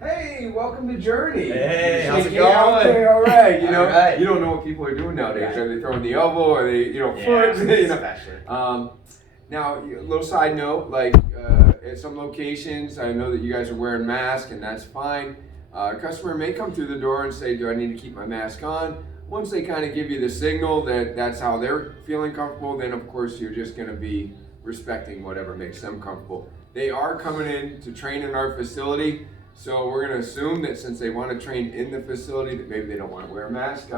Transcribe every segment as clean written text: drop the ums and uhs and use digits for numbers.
Hey, welcome to Journey. Hey, how's it Yeah, going? okay, all right. You know, All right. you don't know what people are doing nowadays. Right. Are they throwing the elbow? Or are they, foot? Especially. Now, a little side note, at some locations, I know that you guys are wearing masks, and that's fine. A customer may come through the door and say, "Do I need to keep my mask on?" Once they kind of give you the signal that that's how they're feeling comfortable, then of course you're just going to be respecting whatever makes them comfortable. They are coming in to train in our facility. So we're going to assume that since they want to train in the facility, that maybe they don't want to wear a mask.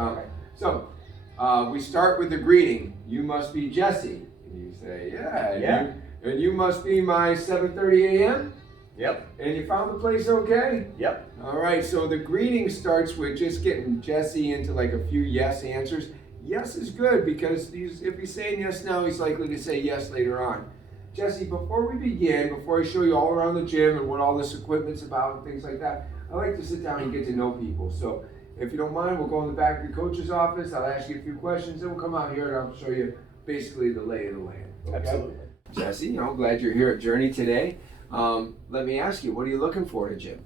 We start with the greeting. You must be Jesse. And you say, yeah. And you must be my 7:30 a.m. Yep. And you found the place okay? Yep. All right, so the greeting starts with just getting Jesse into like a few yes answers. Yes is good because if he's saying yes now, he's likely to say yes later on. Jesse, before we begin, before I show you all around the gym and what all this equipment's about and things like that, I like to sit down and get to know people. So if you don't mind, we'll go in the back of the coach's office. I'll ask you a few questions, then we'll come out here and I'll show you basically the lay of the land. Okay? Absolutely. Jesse, I'm glad you're here at Journey today. Let me ask you, what are you looking for in a gym?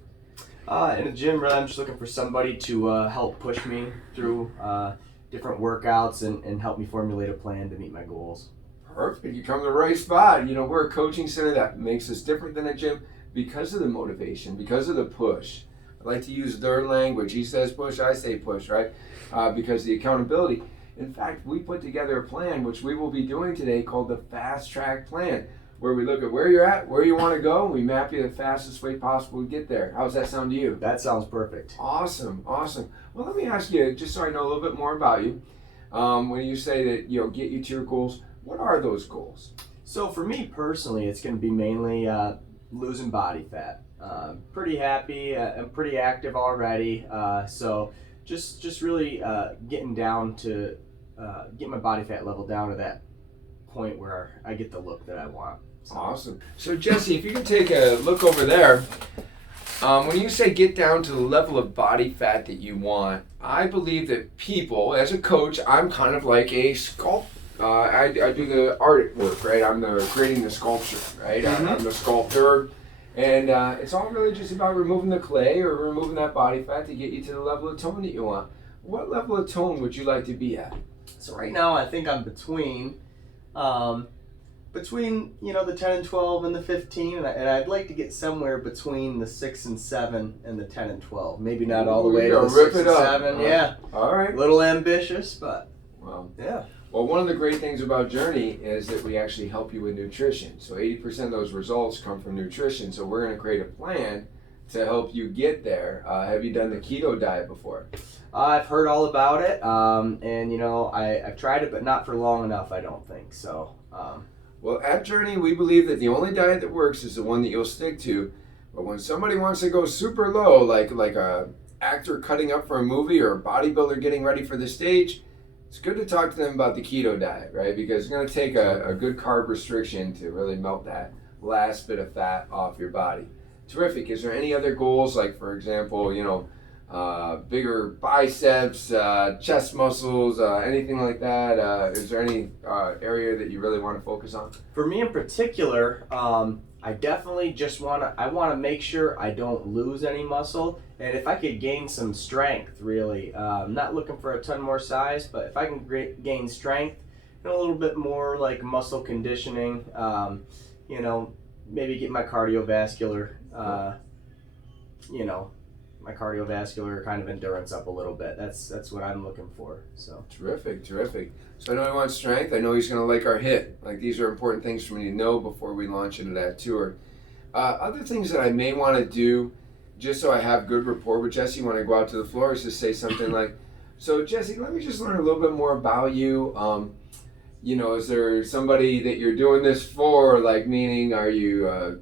In a gym, really, I'm just looking for somebody to help push me through different workouts and help me formulate a plan to meet my goals. Perfect. You come to the right spot. We're a coaching center that makes us different than a gym because of the motivation, because of the push. I like to use their language. He says push, I say push, right? Because of the accountability. In fact, we put together a plan, which we will be doing today, called the Fast Track Plan, where we look at where you're at, where you want to go, and we map you the fastest way possible to get there. How's that sound to you? That sounds perfect. Awesome. Well, let me ask you, just so I know a little bit more about you, when you say that, get you to your goals, what are those goals? So for me personally, it's going to be mainly losing body fat. Pretty happy. I'm pretty active already. So just really getting down to get my body fat level down to that point where I get the look that I want. So. Awesome. So Jesse, if you can take a look over there, when you say get down to the level of body fat that you want, I believe that people, as a coach, I'm kind of like a sculptor. I do the art work, right? I'm creating the sculpture, right? Mm-hmm. I'm the sculptor. And it's all really just about removing the clay or removing that body fat to get you to the level of tone that you want. What level of tone would you like to be at? So right now I think I'm between the 10 and 12 and the 15, and I'd like to get somewhere between the 6 and 7 and the 10 and 12. Maybe not all the way to the 6 and 7. Yeah. All right. A little ambitious, but yeah. Well, one of the great things about Journey is that we actually help you with nutrition. So 80% of those results come from nutrition. So we're going to create a plan to help you get there. Have you done the keto diet before? I've heard all about it, and I've tried it, but not for long enough, I don't think. So. Well, at Journey, we believe that the only diet that works is the one that you'll stick to. But when somebody wants to go super low, like a actor cutting up for a movie or a bodybuilder getting ready for the stage, it's good to talk to them about the keto diet, right? Because it's going to take a good carb restriction to really melt that last bit of fat off your body. Terrific. Is there any other goals, like, for example, bigger biceps, chest muscles, anything like that? Is there any area that you really want to focus on? For me in particular, I definitely just want to make sure I don't lose any muscle, and if I could gain some strength, really. I'm not looking for a ton more size, but if I can gain strength and a little bit more like muscle conditioning, maybe get my cardiovascular kind of endurance up a little bit. That's what I'm looking for. So Terrific. So I know he wants strength. I know he's going to like our HIIT. Like, these are important things for me to know before we launch into that tour. Other things that I may want to do, just so I have good rapport with Jesse when I go out to the floor, is to say something like, "So Jesse, let me just learn a little bit more about you. Is there somebody that you're doing this for? Like, meaning, are you,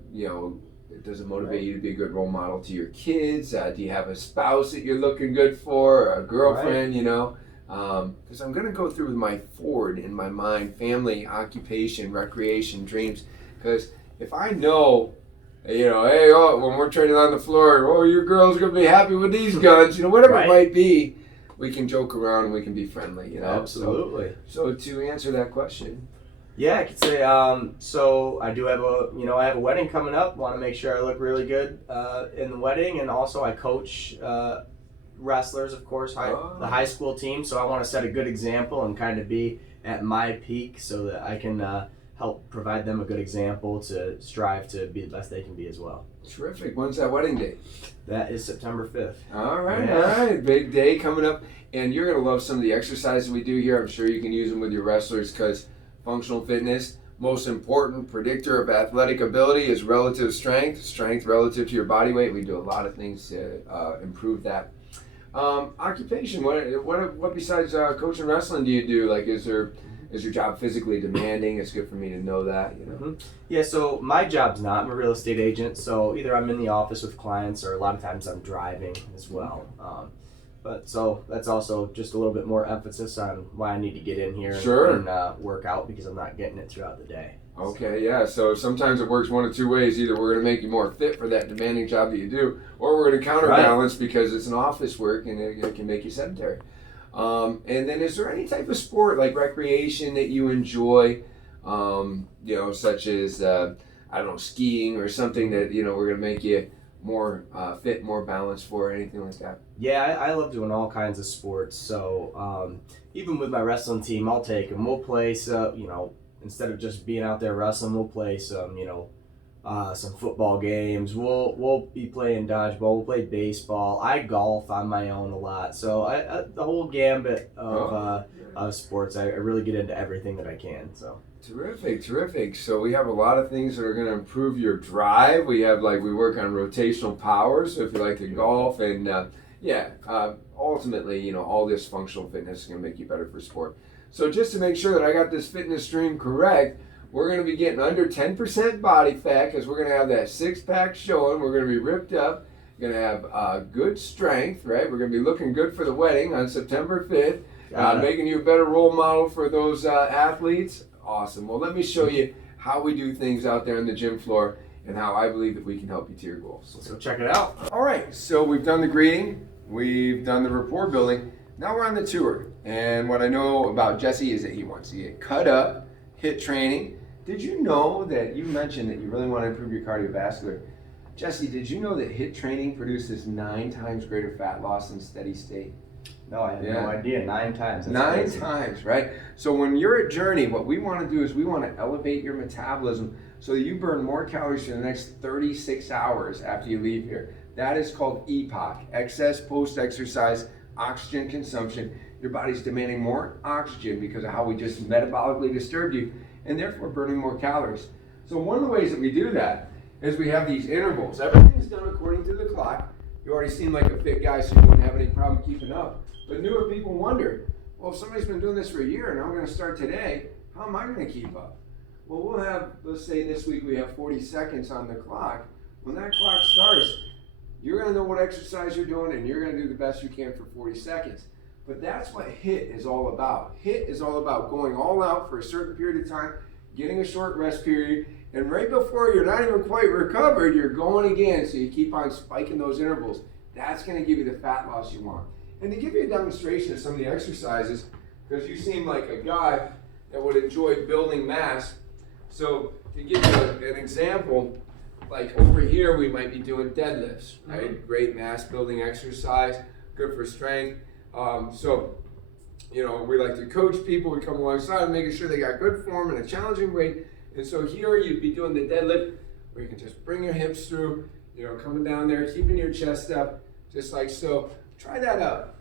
does it motivate you to be a good role model to your kids? Do you have a spouse that you're looking good for, or a girlfriend, Because I'm going to go through with my Ford in my mind: family, occupation, recreation, dreams. Because if I know, hey, when we're training on the floor, your girl's going to be happy with these guns, whatever it might be, we can joke around and we can be friendly, Absolutely. So to answer that question, Yeah, I could say. So I do have I have a wedding coming up. Want to make sure I look really good in the wedding, and also I coach wrestlers, of course, the high school team. So I want to set a good example and kind of be at my peak, so that I can help provide them a good example to strive to be the best they can be as well. Terrific. When's that wedding date? That is September 5th. All right, Yeah. all right. Big day coming up. And you're going to love some of the exercises we do here. I'm sure you can use them with your wrestlers because functional fitness, most important predictor of athletic ability is relative strength. Strength relative to your body weight. We do a lot of things to improve that. Occupation. What besides coaching wrestling do you do? Like, is your job physically demanding? It's good for me to know that. Mm-hmm. Yeah, so my job's not. I'm a real estate agent, so either I'm in the office with clients or a lot of times I'm driving as well. But so that's also just a little bit more emphasis on why I need to get in here and work out because I'm not getting it throughout the day. Okay, yeah. So sometimes it works one of two ways. Either we're going to make you more fit for that demanding job that you do, or we're going to counterbalance because it's an office work and it can make you sedentary. And then is there any type of sport like recreation that you enjoy, such as, skiing or something that, we're going to make you more fit, more balanced for, anything like that? Yeah, I love doing all kinds of sports. So even with my wrestling team, I'll take them. We'll play, instead of just being out there wrestling, we'll play some football games. We'll be playing dodgeball. We'll play baseball. I golf on my own a lot. So the whole gambit of sports. I really get into everything that I can. So terrific. So we have a lot of things that are going to improve your drive. We work on rotational power. So if you like to golf and ultimately, all this functional fitness is going to make you better for sport. So just to make sure that I got this fitness stream correct, we're going to be getting under 10% body fat because we're going to have that six-pack showing. We're going to be ripped up. We're going to have good strength, right? We're going to be looking good for the wedding on September 5th, making you a better role model for those athletes. Awesome. Well, let me show you how we do things out there on the gym floor and how I believe that we can help you to your goals. So check it out. All right. So we've done the greeting. We've done the rapport building. Now we're on the tour. And what I know about Jesse is that he wants to get cut up, HIIT training. Did you know that you mentioned that you really want to improve your cardiovascular? Jesse, did you know that HIIT training produces 9 times greater fat loss than steady state? No, I had no idea. 9 times. That's 9 crazy. times, right? So when you're at Journey, what we want to do is we want to elevate your metabolism so that you burn more calories for the next 36 hours after you leave here. That is called EPOC, excess post-exercise oxygen consumption. Your body's demanding more oxygen because of how we just metabolically disturbed you, and therefore burning more calories. So one of the ways that we do that is we have these intervals. Everything's done according to the clock. You already seem like a fit guy, so you wouldn't have any problem keeping up. But newer people wonder, well, if somebody's been doing this for a year and I'm going to start today, how am I going to keep up? Well, we'll have, let's say this week we have 40 seconds on the clock. When that clock starts, you're going to know what exercise you're doing and you're going to do the best you can for 40 seconds. But that's what HIIT is all about. HIIT is all about going all out for a certain period of time, getting a short rest period, and right before you're not even quite recovered, you're going again, so you keep on spiking those intervals. That's going to give you the fat loss you want. And to give you a demonstration of some of the exercises, because you seem like a guy that would enjoy building mass, so to give you an example, like over here we might be doing deadlifts, right? Mm-hmm. Great mass building exercise, good for strength. We like to coach people. We come alongside making sure they got good form and a challenging weight. And so here you'd be doing the deadlift where you can just bring your hips through, coming down there, keeping your chest up, just like so. Try that out.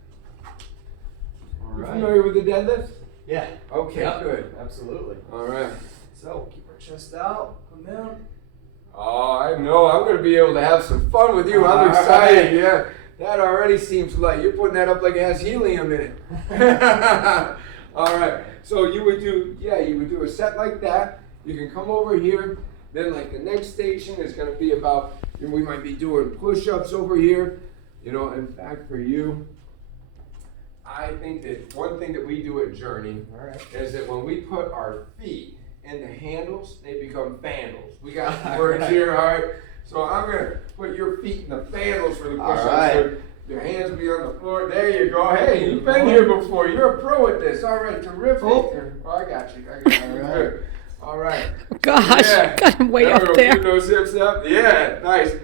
All right. You familiar with the deadlift? Yeah. Okay, good. Absolutely. All right. So keep our chest out, come down. Oh, I know. I'm going to be able to have some fun with you. I'm excited. Right. Yeah. That already seems light. You're putting that up like it has helium in it. All right. So you would do a set like that. You can come over here. Then like the next station is going to be about, we might be doing push-ups over here. In fact, for you, I think that one thing that we do at Journey is that when we put our feet in the handles, they become fandles. We got the words here, all right? So I'm going to put your feet in the fandles for the push-ups. Right. So your hands will be on the floor. There you go. Hey, you've been here before. You're a pro at this. All right, terrific. Oh. Well, I got you. All right. Good. All right. Gosh, Yeah. got him way There we up go. there. Keep those hips up. Yeah, nice.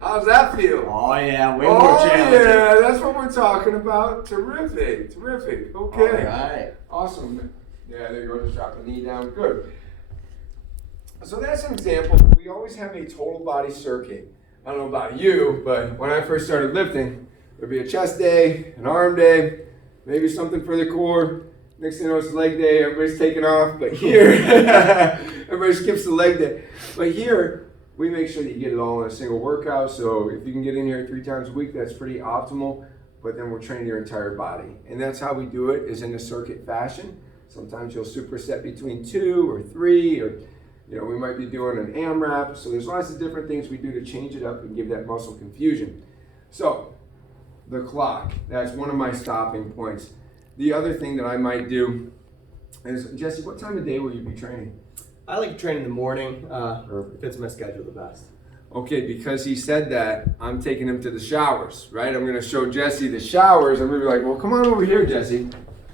How's that feel? Oh yeah, way more Oh challenging. yeah, that's what we're talking about. Terrific, terrific. Okay. All right. Awesome. Yeah, there you go. Just drop the knee down. Good. So that's an example. We always have a total body circuit. I don't know about you, but when I first started lifting, there'd be a chest day, an arm day, maybe something for the core. Next thing you know, it's leg day. Everybody's taking off. But here, everybody skips the leg day. But here, we make sure that you get it all in a single workout. So if you can get in here 3 times a week, that's pretty optimal. But then we're training your entire body. And that's how we do it, is in a circuit fashion. Sometimes you'll superset between 2 or 3, or we might be doing an AMRAP. So there's lots of different things we do to change it up and give that muscle confusion. So the clock, that's one of my stopping points. The other thing that I might do is, Jesse, what time of day will you be training? I like to train in the morning. Fits my schedule the best. Okay, because he said that, I'm taking him to the showers, right? I'm gonna show Jesse the showers. I'm gonna be like, well, come on over here, Jesse.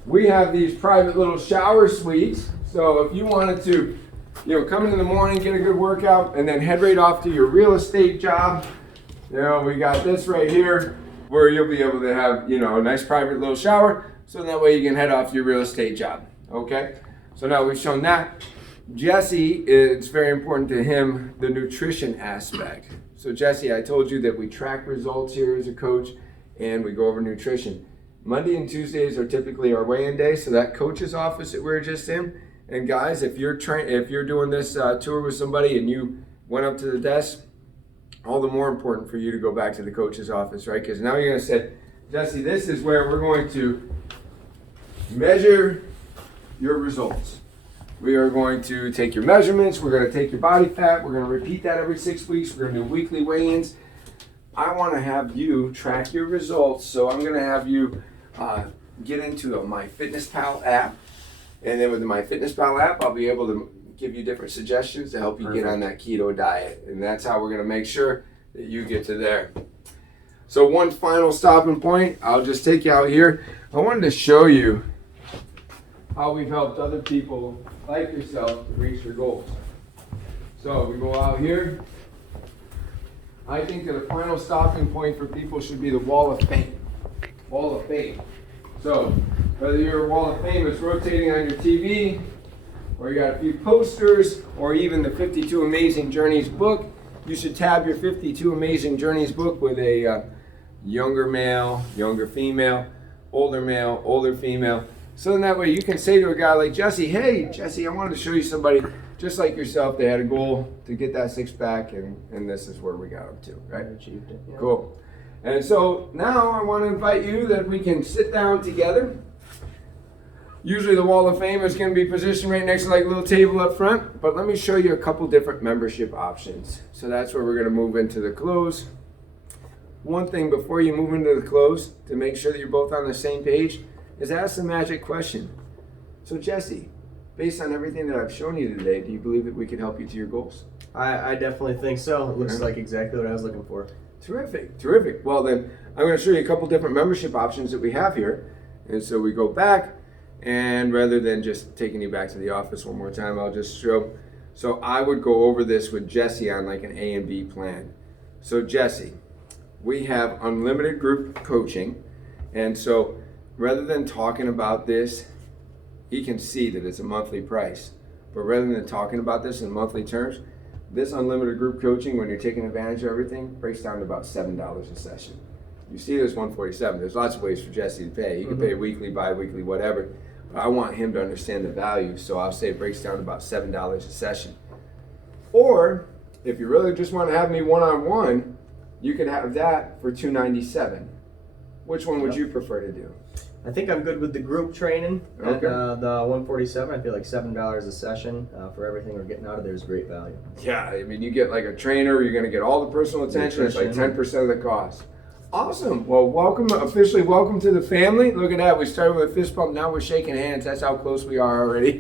We have these private little shower suites. So if you wanted to, come in the morning, get a good workout, and then head right off to your real estate job, we got this right here, where you'll be able to have, a nice private little shower. So that way you can head off to your real estate job, okay? So now we've shown that. Jesse, it's very important to him, the nutrition aspect. So Jesse, I told you that we track results here as a coach and we go over nutrition. Monday and Tuesdays are typically our weigh-in day, so that coach's office that we were just in. And guys, if you're doing this tour with somebody and you went up to the desk, all the more important for you to go back to the coach's office, right? Because now you're going to say, Jesse, this is where we're going to measure your results. We are going to take your measurements. We're going to take your body fat. We're going to repeat that every 6 weeks. We're going to do weekly weigh-ins. I want to have you track your results. So I'm going to have you get into a MyFitnessPal app. And then with the MyFitnessPal app, I'll be able to give you different suggestions to help you get on that keto diet. And that's how we're going to make sure that you get to there. So one final stopping point, I'll just take you out here. I wanted to show you how we've helped other people like yourself to reach their goals. So we go out here. I think that a final stopping point for people should be the Wall of Fame. Wall of Fame. So whether your Wall of Fame is rotating on your TV, or you got a few posters, or even the 52 Amazing Journeys book, you should tab your 52 Amazing Journeys book with a younger male, younger female, older female. So in that way you can say to a guy like Jesse, hey Jesse, I wanted to show you somebody just like yourself. They had a goal to get that 6-pack and this is where we got them to, right? Achieved it. Yeah. Cool. And so now I want to invite you that we can sit down together. Usually the Wall of Fame is going to be positioned right next to like a little table up front, but let me show you a couple different membership options. So that's where we're going to move into the close. One thing before you move into the close, to make sure that you're both on the same page, is ask the magic question. So Jesse, based on everything that I've shown you today, do you believe that we can help you to your goals? I definitely think so. It looks like exactly what I was looking for. Terrific, terrific. Well then, I'm going to show you a couple different membership options that we have here. And so we go back, and rather than just taking you back to the office one more time, I'll just show. So I would go over this with Jesse on like an A and B plan. So Jesse, we have unlimited group coaching. And so rather than talking about this, he can see that it's a monthly price. But rather than talking about this in monthly terms, this unlimited group coaching, when you're taking advantage of everything, breaks down to about $7 a session. You see this $147. There's lots of ways for Jesse to pay. He can pay weekly, bi-weekly, whatever. But I want him to understand the value, so I'll say it breaks down to about $7 a session. Or if you really just want to have me one-on-one, you could have that for $297. Which one would you prefer to do? I think I'm good with the group training. Okay. And, the 147, I feel like $7 a session for everything we're getting out of there is great value. Yeah, I mean, you get like a trainer, you're going to get all the personal attention. It's like 10% of the cost. Awesome. Well, officially welcome to the family. Look at that. We started with a fist bump. Now we're shaking hands. That's how close we are already.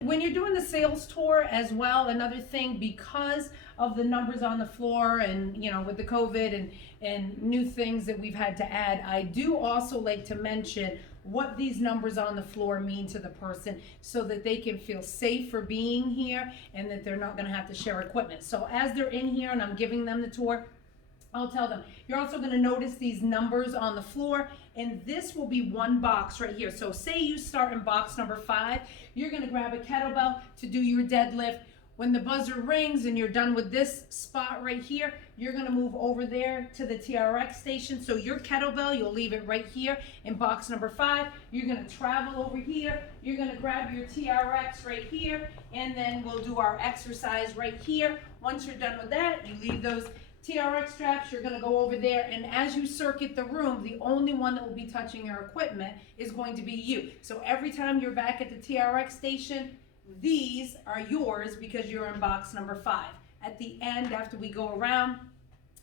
When you're doing the sales tour as well, another thing, because of the numbers on the floor and, with the COVID and new things that we've had to add, I do also like to mention what these numbers on the floor mean to the person so that they can feel safe for being here and that they're not gonna have to share equipment. So as they're in here and I'm giving them the tour, I'll tell them, you're also gonna notice these numbers on the floor, and this will be one box right here. So say you start in box number 5, you're gonna grab a kettlebell to do your deadlift. When the buzzer rings and you're done with this spot right here, you're gonna move over there to the TRX station. So your kettlebell, you'll leave it right here in box number 5. You're gonna travel over here. You're gonna grab your TRX right here, and then we'll do our exercise right here. Once you're done with that, you leave those TRX straps, you're gonna go over there, and as you circuit the room, the only one that will be touching your equipment is going to be you. So every time you're back at the TRX station, these are yours because you're in box number 5. At the end, after we go around,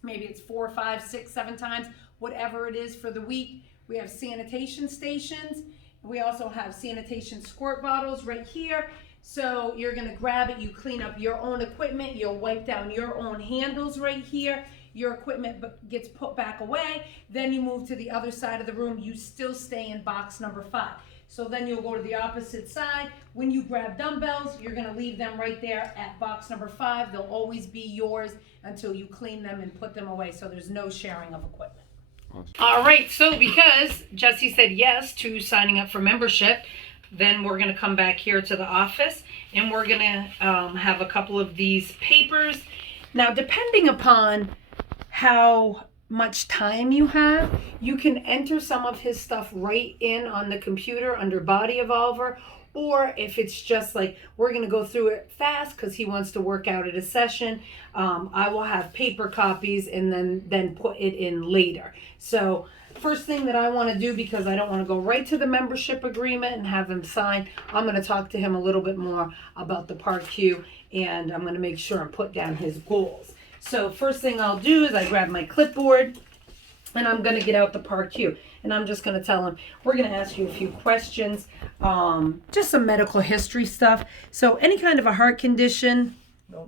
maybe it's 4, 5, 6, 7 times, whatever it is for the week, we have sanitation stations. We also have sanitation squirt bottles right here. So you're gonna grab it, you clean up your own equipment, you'll wipe down your own handles right here, your equipment gets put back away, then you move to the other side of the room, you still stay in box number 5. So then you'll go to the opposite side. When you grab dumbbells, you're gonna leave them right there at box number 5. They'll always be yours until you clean them and put them away, so there's no sharing of equipment. Awesome. All right, so because Jesse said yes to signing up for membership, then we're going to come back here to the office and we're going to have a couple of these papers. Now, depending upon how much time you have, you can enter some of his stuff right in on the computer under Body Evolver, or if it's just like we're going to go through it fast because he wants to work out at a session, I will have paper copies and then put it in later. So first thing that I want to do, because I don't want to go right to the membership agreement and have him sign, I'm going to talk to him a little bit more about the PAR-Q, and I'm going to make sure and put down his goals. So first thing I'll do is I grab my clipboard and I'm going to get out the PAR-Q, and I'm just going to tell him, we're going to ask you a few questions, just some medical history stuff. So any kind of a heart condition,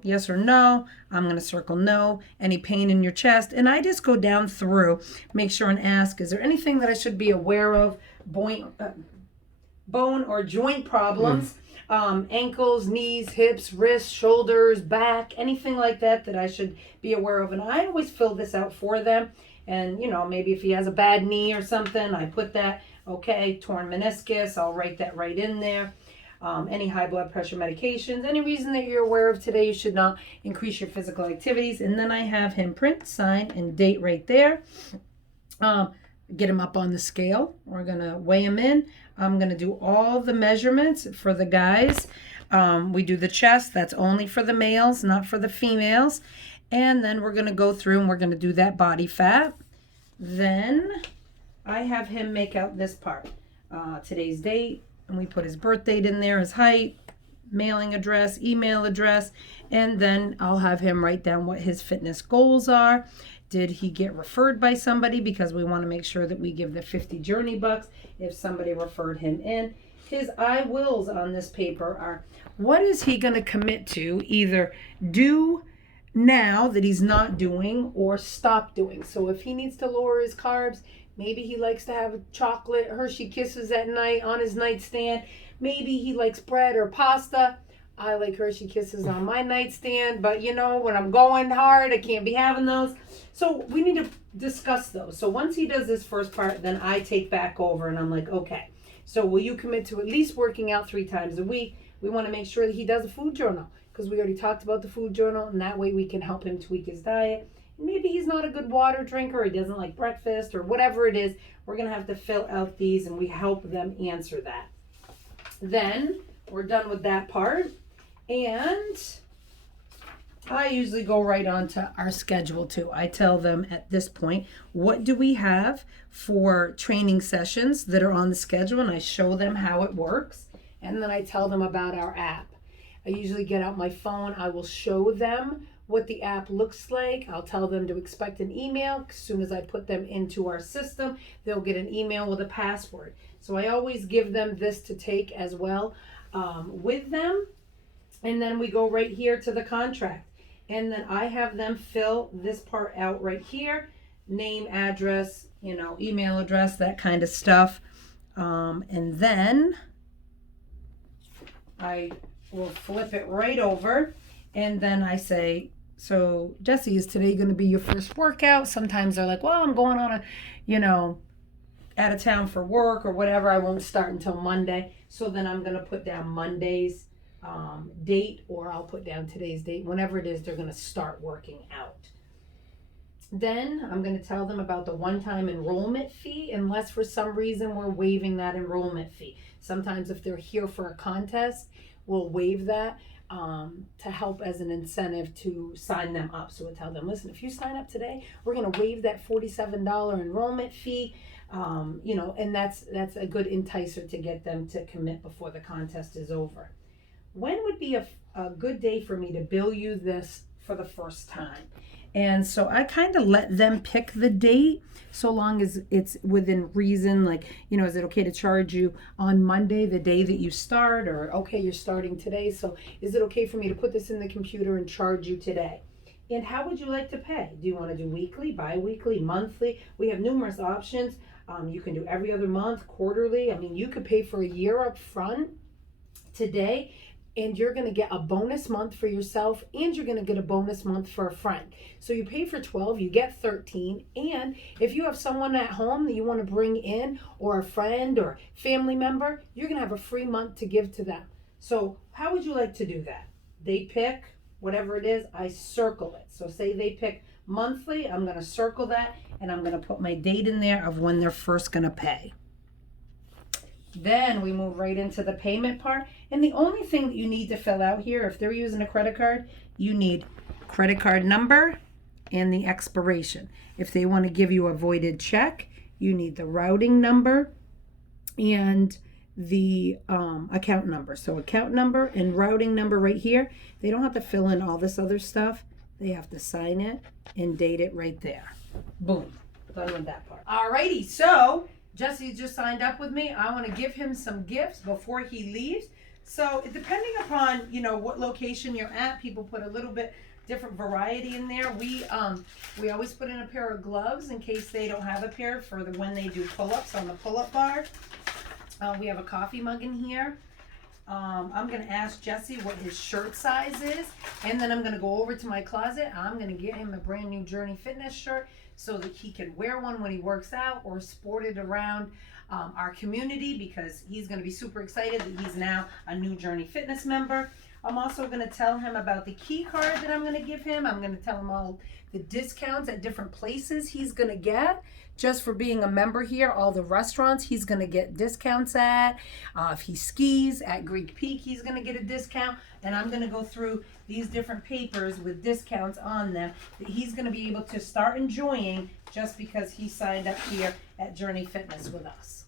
yes or no. I'm going to circle no. Any pain in your chest? And I just go down through, make sure and ask, is there anything that I should be aware of? Bone or joint problems, ankles, knees, hips, wrists, shoulders, back, anything like that that I should be aware of. And I always fill this out for them. And, you know, maybe if he has a bad knee or something, I put that, okay, torn meniscus, I'll write that right in there. Any high blood pressure medications, any reason that you're aware of today you should not increase your physical activities. And then I have him print, sign, and date right there. Get him up on the scale. We're going to weigh him in. I'm going to do all the measurements for the guys. We do the chest. That's only for the males, not for the females. And then we're going to go through and we're going to do that body fat. Then I have him make out this part. Today's date. And we put his birth date in there, his height, mailing address, email address, and then I'll have him write down what his fitness goals are. Did he get referred by somebody? Because we want to make sure that we give the 50 journey bucks if somebody referred him in. His I wills on this paper are, what is he going to commit to either do now that he's not doing or stop doing? So if he needs to lower his carbs, maybe he likes to have chocolate Hershey Kisses at night on his nightstand. Maybe he likes bread or pasta. I like Hershey Kisses on my nightstand, but you know, when I'm going hard, I can't be having those. So we need to discuss those. So once he does this first part, then I take back over and I'm like, okay, so will you commit to at least working out 3 times a week? We want to make sure that he does a food journal because we already talked about the food journal, and that way we can help him tweak his diet. Maybe he's not a good water drinker, or he doesn't like breakfast, or whatever it is. We're going to have to fill out these, and we help them answer that. Then we're done with that part, and I usually go right on to our schedule too. I tell them at this point, what do we have for training sessions that are on the schedule, and I show them how it works, and then I tell them about our app. I usually get out my phone. I will show them what the app looks like. I'll tell them to expect an email. As soon as I put them into our system, they'll get an email with a password. So I always give them this to take as well with them. And then we go right here to the contract. And then I have them fill this part out right here. Name, address, email address, that kind of stuff. And then I will flip it right over, and then I say, so Jesse, is today going to be your first workout? Sometimes they're like, well, I'm going on a, out of town for work or whatever. I won't start until Monday. So then I'm going to put down Monday's date, or I'll put down today's date. Whenever it is, they're going to start working out. Then I'm going to tell them about the one-time enrollment fee, unless for some reason we're waiving that enrollment fee. Sometimes if they're here for a contest, we'll waive that to help as an incentive to sign them up. So we'll tell them, listen, if you sign up today, we're going to waive that $47 enrollment fee. And that's a good enticer to get them to commit before the contest is over. When would be a good day for me to bill you this for the first time? And so I kind of let them pick the date, so long as it's within reason. Like, is it okay to charge you on Monday, the day that you start? Or, okay, you're starting today, so is it okay for me to put this in the computer and charge you today? And how would you like to pay? Do you want to do weekly, bi-weekly, monthly? We have numerous options. You can do every other month, quarterly. I mean, you could pay for a year up front today, and you're going to get a bonus month for yourself, and you're going to get a bonus month for a friend. So you pay for 12, you get 13, and if you have someone at home that you want to bring in, or a friend or family member, you're going to have a free month to give to them. So how would you like to do that? They pick whatever it is, I circle it. So say they pick monthly, I'm going to circle that, and I'm going to put my date in there of when they're first going to pay. Then we move right into the payment part. And the only thing that you need to fill out here, if they're using a credit card, you need credit card number and the expiration. If they want to give you a voided check, you need the routing number and the account number. So account number and routing number right here. They don't have to fill in all this other stuff. They have to sign it and date it right there. Boom. Done with that part. Alrighty, so Jesse just signed up with me. I want to give him some gifts before he leaves. So depending upon, what location you're at, people put a little bit different variety in there. We always put in a pair of gloves in case they don't have a pair for when they do pull-ups on the pull-up bar. We have a coffee mug in here. I'm going to ask Jesse what his shirt size is, and then I'm going to go over to my closet. I'm going to get him a brand new Journey Fitness shirt so that he can wear one when he works out or sport it around our community, because he's going to be super excited that he's now a new Journey Fitness member. I'm also going to tell him about the key card that I'm going to give him. I'm going to tell him all the discounts at different places he's going to get just for being a member here. All the restaurants he's going to get discounts at. If he skis at Greek Peak, he's going to get a discount. And I'm going to go through these different papers with discounts on them that he's going to be able to start enjoying just because he signed up here at Journey Fitness with us.